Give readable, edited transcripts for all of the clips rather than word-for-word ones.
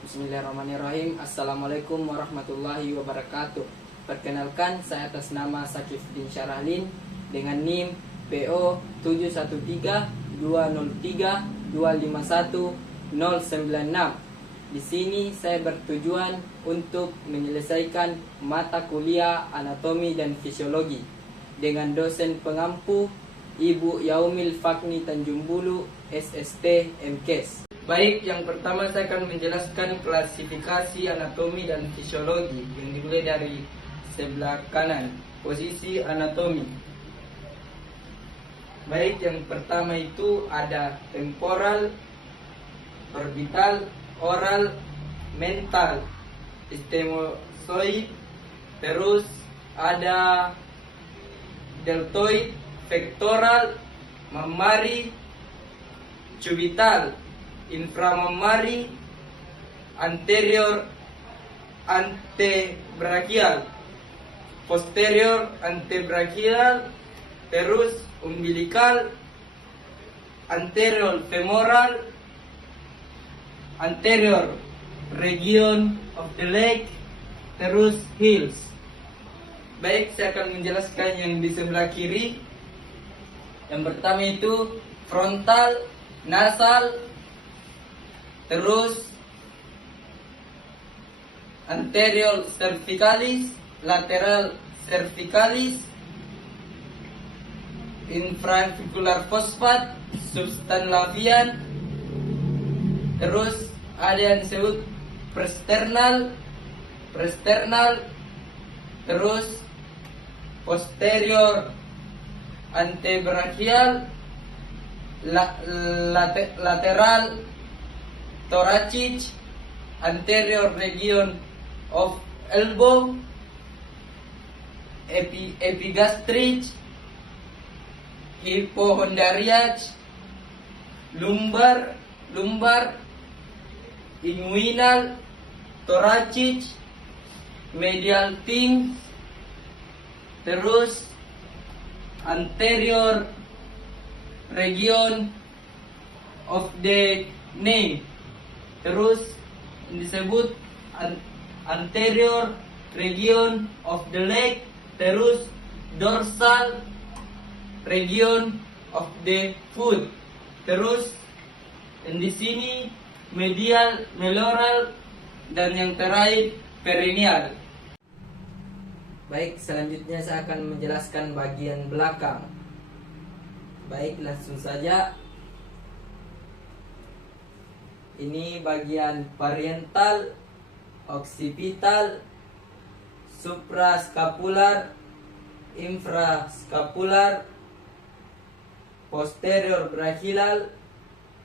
Bismillahirrahmanirrahim. Assalamualaikum warahmatullahi wabarakatuh. Perkenalkan, saya atas nama Sakifuddin Syarahlin dengan NIM PO 713203251 Di sini saya bertujuan untuk menyelesaikan mata kuliah anatomi dan fisiologi dengan dosen pengampu Ibu Yaumil Fakni Tanjung Bulu, SST MKes. Baik, yang pertama saya akan menjelaskan klasifikasi anatomi dan fisiologi yang dimulai dari sebelah kanan, posisi anatomi. Baik, yang pertama itu ada temporal, orbital, oral, mental, istemozoid, terus ada deltoid, pectoral, mammary, cubital, inframammary, anterior antebrachial, posterior antebrachial, terus umbilical, anterior femoral, anterior region of the leg, terus heels. Baik, saya akan menjelaskan yang di sebelah kiri. Yang pertama itu frontal, nasal, terus anterior cervicalis, lateral cervicalis, infraarticular fosfat, substan labian, terus ada yang disebut presternal, terus posterior antebrachial, lateral thoracic, anterior region of elbow, epigastric, hypochondriac, lumbar, inguinal, thoracic, medial thing, terus anterior region of the knee, terus disebut anterior region of the leg, terus dorsal region of the foot, terus di sini medial, meloral, dan yang terakhir perineal. Baik, selanjutnya saya akan menjelaskan bagian belakang. Baik, langsung saja. Ini bagian parietal, occipital, suprascapular, infrascapular, posterior brachial,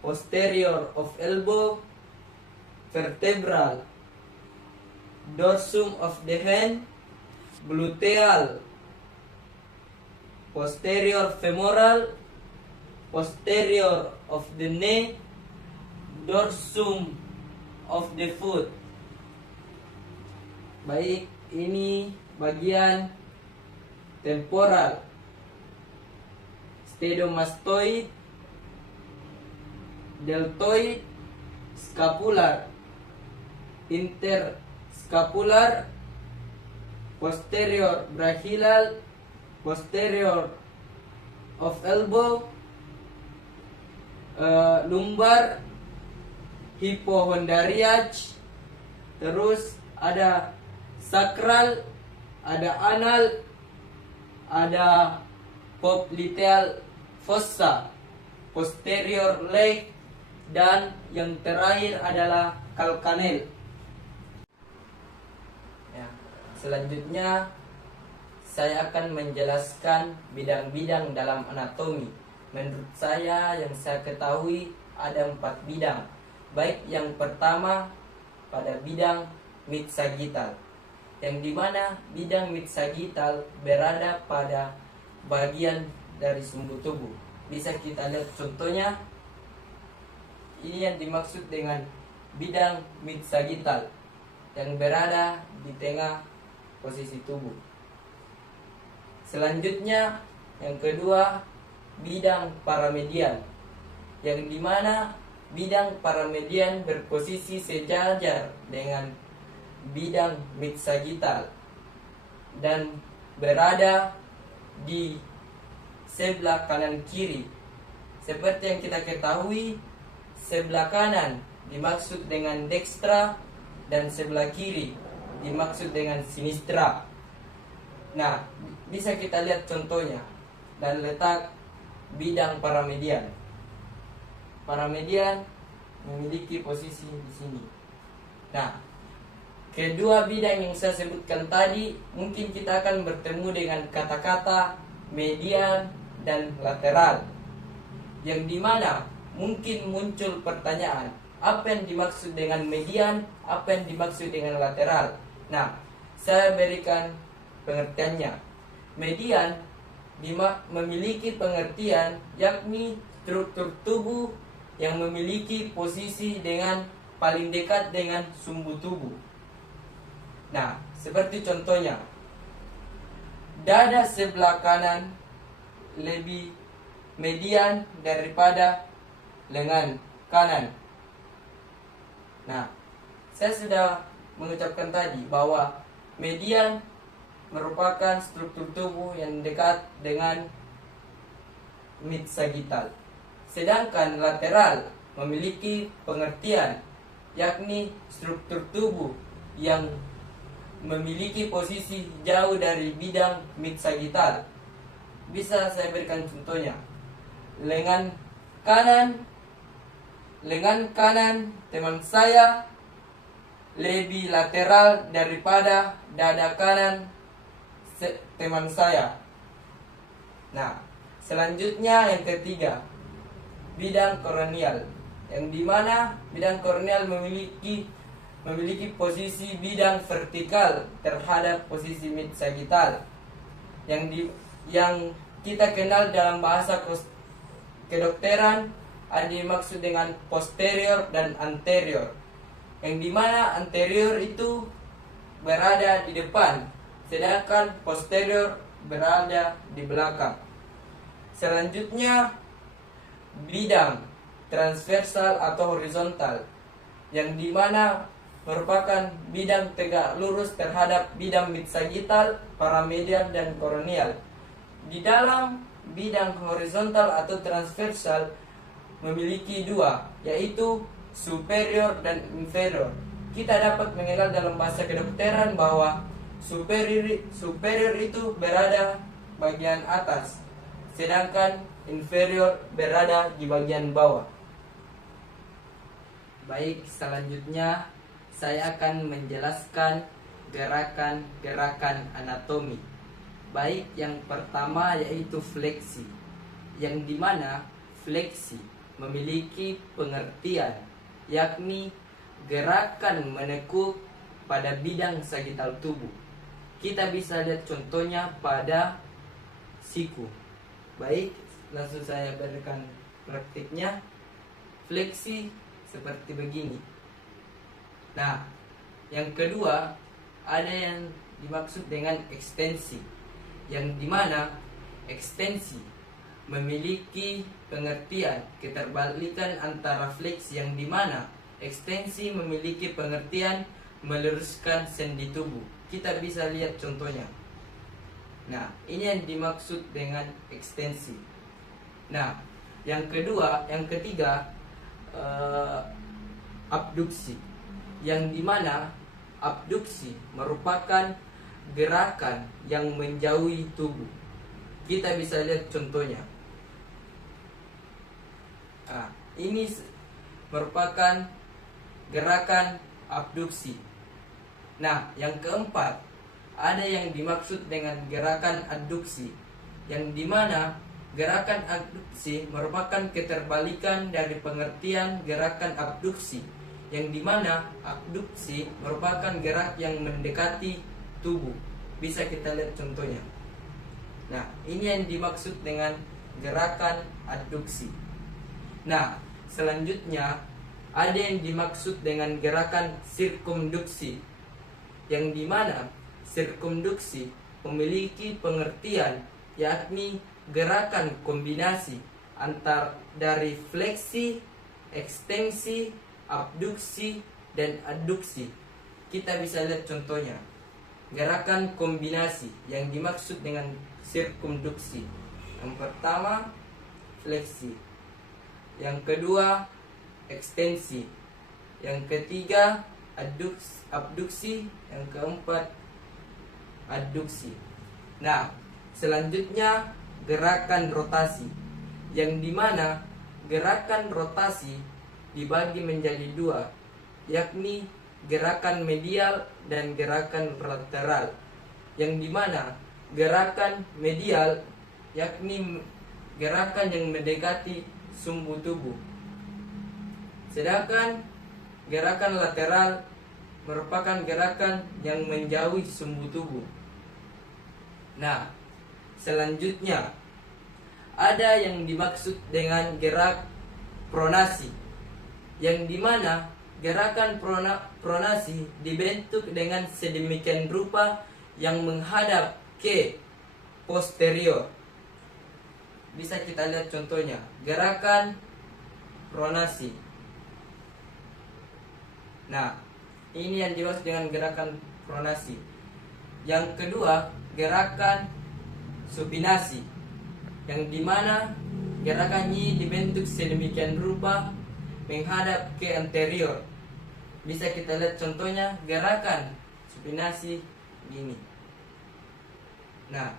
posterior of elbow, vertebral, dorsum of the hand, gluteal, posterior femoral, posterior of the knee, dorsum of the foot. Baik, ini bagian temporal, stedomastoid, deltoid, scapular, interscapular, posterior brachial, posterior of elbow, lumbar, hypochondriac, terus ada sacral, ada anal, ada popliteal fossa, posterior leg, dan yang terakhir adalah calcanel. Ya, selanjutnya saya akan menjelaskan bidang-bidang dalam anatomi. Menurut saya yang saya ketahui ada 4 bidang. Baik, yang pertama pada bidang mid-sagittal, yang dimana bidang mid-sagittal berada pada bagian dari sumbu tubuh. Bisa kita lihat contohnya. Ini yang dimaksud dengan bidang mid-sagittal yang berada di tengah posisi tubuh. Selanjutnya, yang kedua, bidang paramedial, yang dimana bidang paramedian berposisi sejajar dengan bidang mid-sagittal dan berada di sebelah kanan kiri. Seperti yang kita ketahui, sebelah kanan dimaksud dengan dextra dan sebelah kiri dimaksud dengan sinistra. Nah, bisa kita lihat contohnya dan letak bidang paramedian. Paramedian memiliki posisi di sini. Nah, kedua bidang yang saya sebutkan tadi mungkin kita akan bertemu dengan kata-kata median dan lateral, yang dimana mungkin muncul pertanyaan, apa yang dimaksud dengan median, apa yang dimaksud dengan lateral. Nah, saya berikan pengertiannya. Median memiliki pengertian yakni struktur tubuh yang memiliki posisi dengan paling dekat dengan sumbu tubuh. Nah, seperti contohnya, dada sebelah kanan lebih median daripada lengan kanan. Nah, saya sudah mengucapkan tadi bahwa median merupakan struktur tubuh yang dekat dengan mid-sagittal. Sedangkan lateral memiliki pengertian yakni struktur tubuh yang memiliki posisi jauh dari bidang mid-sagittal. Bisa saya berikan contohnya. Lengan kanan teman saya lebih lateral daripada dada kanan teman saya. Nah, selanjutnya yang ketiga, bidang korneal, yang dimana bidang korneal memiliki posisi bidang vertikal terhadap posisi mid-sagittal, yang kita kenal dalam bahasa kedokteran ada dimaksud dengan posterior dan anterior, yang dimana anterior itu berada di depan, sedangkan posterior berada di belakang. Selanjutnya, bidang transversal atau horizontal, yang dimana merupakan bidang tegak lurus terhadap bidang mid-sagittal, paramedian, dan korneal. Di dalam bidang horizontal atau transversal memiliki dua, yaitu superior dan inferior. Kita dapat mengenal dalam bahasa kedokteran bahwa superior itu berada bagian atas, sedangkan inferior berada di bagian bawah. Baik, selanjutnya saya akan menjelaskan gerakan-gerakan anatomi. Baik, yang pertama yaitu fleksi, yang dimana fleksi memiliki pengertian yakni gerakan menekuk pada bidang sagittal tubuh. Kita bisa lihat contohnya pada siku. Baik, langsung saya berikan praktiknya. Fleksi seperti begini. Nah, yang kedua ada yang dimaksud dengan ekstensi, yang dimana ekstensi memiliki pengertian keterbalikan antara fleksi, yang dimana ekstensi memiliki pengertian meluruskan sendi tubuh. Kita bisa lihat contohnya. Nah, ini yang dimaksud dengan ekstensi. Nah, yang ketiga abduksi, yang dimana abduksi merupakan gerakan yang menjauhi tubuh. Kita bisa lihat contohnya. Nah, ini merupakan gerakan abduksi. Nah, yang keempat ada yang dimaksud dengan gerakan adduksi, yang dimana gerakan adduksi merupakan keterbalikan dari pengertian gerakan abduksi, yang dimana abduksi merupakan gerak yang mendekati tubuh. Bisa kita lihat contohnya. Nah, ini yang dimaksud dengan gerakan adduksi. Nah, selanjutnya ada yang dimaksud dengan gerakan sirkumduksi, yang dimana sirkumduksi memiliki pengertian yakni gerakan kombinasi antar dari fleksi, ekstensi, abduksi, dan adduksi. Kita bisa lihat contohnya. Gerakan kombinasi yang dimaksud dengan sirkumduksi. Yang pertama, fleksi. Yang kedua, ekstensi. Yang ketiga, abduksi. Yang keempat, adduksi. Nah, selanjutnya gerakan rotasi, yang dimana gerakan rotasi dibagi menjadi dua, yakni gerakan medial dan gerakan lateral. Yang dimana gerakan medial yakni gerakan yang mendekati sumbu tubuh, sedangkan gerakan lateral merupakan gerakan yang menjauhi sumbu tubuh. Nah, selanjutnya ada yang dimaksud dengan gerak pronasi, yang dimana gerakan pronasi dibentuk dengan sedemikian rupa yang menghadap ke posterior. Bisa kita lihat contohnya, gerakan pronasi. Nah, ini yang dimaksud dengan gerakan pronasi. Yang kedua, gerakan supinasi, yang dimana gerakan ini dibentuk sedemikian rupa menghadap ke anterior. Bisa kita lihat contohnya, gerakan supinasi gini. Nah,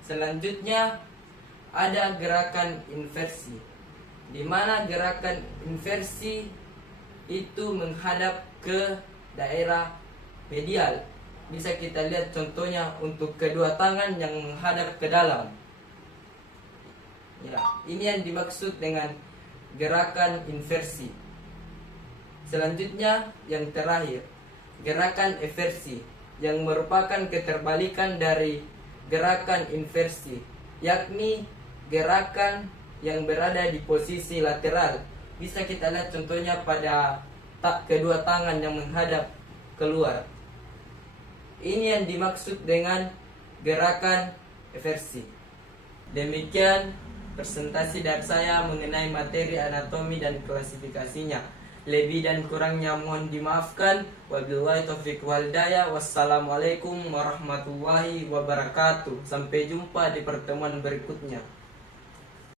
selanjutnya ada gerakan inversi, di mana gerakan inversi itu menghadap ke daerah medial. Bisa kita lihat contohnya untuk kedua tangan yang menghadap ke dalam. Ya, ini yang dimaksud dengan gerakan inversi. Selanjutnya yang terakhir, gerakan eversi, yang merupakan keterbalikan dari gerakan inversi, yakni gerakan yang berada di posisi lateral. Bisa kita lihat contohnya pada kedua tangan yang menghadap keluar. Ini yang dimaksud dengan gerakan eversi. Demikian presentasi dari saya mengenai materi anatomi dan klasifikasinya. Lebih dan kurangnya mohon dimaafkan. Wabillahi taufiq wal hidayah. Wassalamualaikum warahmatullahi wabarakatuh. Sampai jumpa di pertemuan berikutnya.